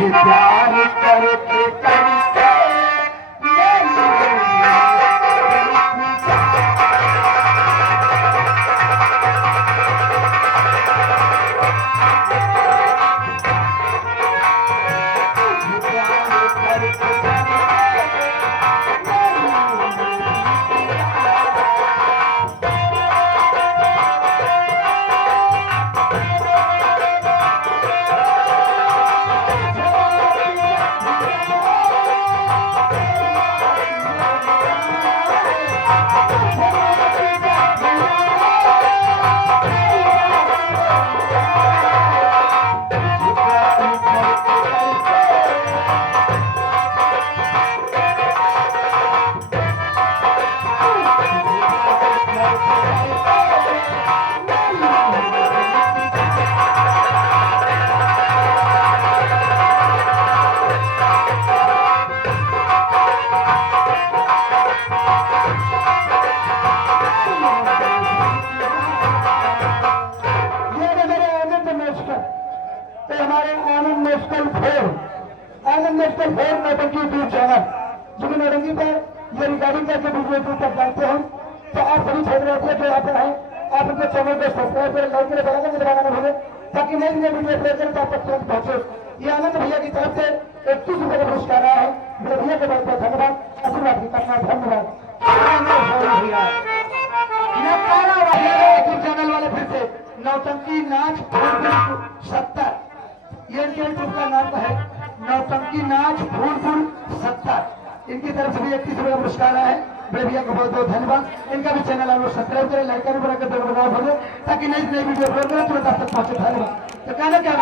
प्यार करते करते नेशनल फोर नौटंकी यूट्यूब चैनल जो कि नौटंकी पर ये रिकॉर्डिंग करके वीडियो यूट्यूब तक डालते हैं। तो आप सभी छात्र जो यहाँ पर हैं आप उनके चैनल को सब्सक्राइब करें, लाइक करें, बड़ा दबाना न भूलें ताकि नई नई वीडियो अपलोड करें तो आप तक तुरंत पहुंचे। ये आनंद भैया की तरफ से 31 रुपये का पुरस्कार आया है। मेरे भैया के बहुत बहुत धन्यवाद, आशीर्वाद की करना धन्यवाद। चैनल वाले फिर से नौटंकी नाच 70 ये इनके यूट्यूब का नाम है नौटंकी नाच फूलपुर 70। इनकी तरफ से भी 31 रुपये का पुरस्कार आया है। बड़े भैया को बहुत बहुत धन्यवाद। इनका भी चैनल आप लोग सब्सक्राइब करें, लाइक करें, बड़ा करते बनाओ भले ताकि नई नई वीडियो अपलोड करें तुरंत आप तक पहुंचे। धन्यवाद। तो कहना क्या